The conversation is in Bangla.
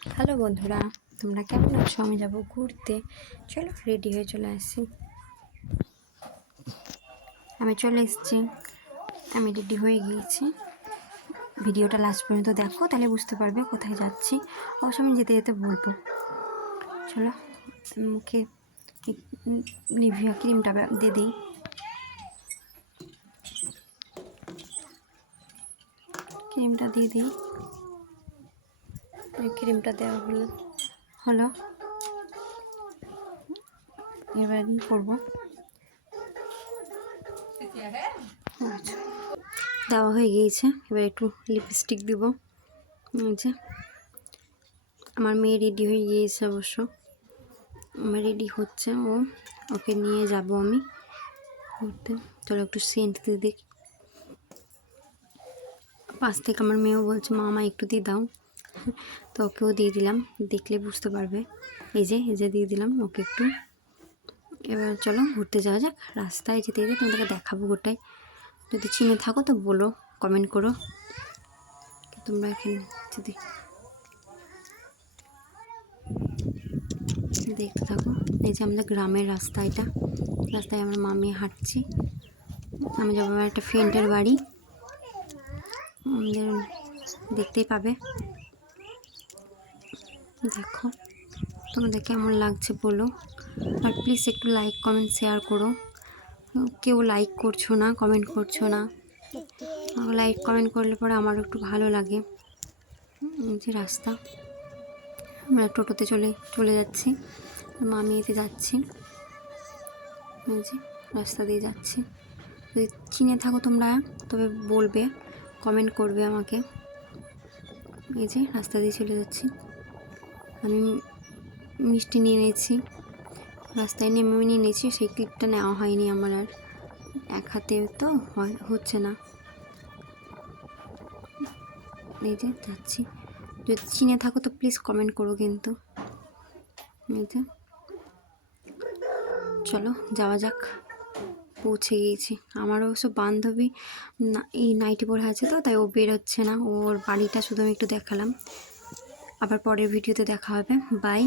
হ্যালো বন্ধুরা, তোমরা কেমন আছো? আমি যাবো ঘুরতে। চলো, রেডি হয়ে চলে আসছি। আমি চলে এসেছি, আমি রেডি হয়ে গিয়েছি। ভিডিওটা লাস্ট পর্যন্ত দেখো, তাহলে বুঝতে পারবে কোথায় যাচ্ছি। অবশ্য আমি যেতে যেতে বলবো। চলো, মুখে নিভিয়া ক্রিমটা দিয়ে দিই। ক্রিমটা দিয়ে দিই। ক্রিমটা দেওয়া হলো এবার করবো। আচ্ছা, দেওয়া হয়ে গিয়েছে। এবার একটু লিপস্টিক দিব। যে আমার মেয়ে রেডি হয়ে গিয়েছে, অবশ্য আমার রেডি হচ্ছে। ওকে নিয়ে যাব আমি ঘুরতে। চলো একটু সেন্ট দিয়ে দিই। পাশ থেকে আমার মেয়েও বলছে মামা একটু দিয়ে দাও, তো ওকেও দিয়ে দিলাম। দেখলে বুঝতে পারবে। এই যে দিয়ে দিলাম ওকে একটু। এবার চলো ঘুরতে যাওয়া যাক। রাস্তায় যেতে যেতে তোমাদেরকে দেখাবো গোটাই। যদি চিনে থাকো তো বলো, কমেন্ট করো। তোমরা এখানে যদি দেখতে থাকো। এই যে আমাদের গ্রামের রাস্তা, এটা রাস্তায় আমার মামি হাঁটছি। আমি যাবো আমার একটা ফ্রেন্ডের বাড়ি, আমাদের দেখতেই পাবে। দেখো তোমাদের কেমন লাগছে বলো, আর প্লিজ একটু লাইক কমেন্ট শেয়ার করো। কেউ লাইক করছো না, কমেন্ট করছো না। লাইক কমেন্ট করলে পরে আমারও একটু ভালো লাগে। যে রাস্তা, আমরা টোটোতে চলে যাচ্ছি, মামিতে যাচ্ছি। এই যে রাস্তা দিয়ে যাচ্ছি। যদি চিনে থাকো তোমরা তবে বলবে, কমেন্ট করবে আমাকে। এই যে রাস্তা দিয়ে চলে যাচ্ছি। আমি মিষ্টি নিয়ে নিয়েছি, রাস্তায় নেমে নিয়ে নিয়েছি। সেই ক্লিপটা নেওয়া হয়নি আমার, আর এক হাতে তো হচ্ছে না। এই যে যাচ্ছি। যদি চিনে থাকো তো প্লিজ কমেন্ট করো কিন্তু। এই যে চলো যাওয়া যাক। পৌঁছে গিয়েছি। আমার অবশ্য বান্ধবী এই নাইটি পরে আছে, তো তাই ও বেরোচ্ছে না। ওর বাড়িটা শুধু আমি একটু দেখালাম। আবার পরের ভিডিওতে দেখা হবে। বাই।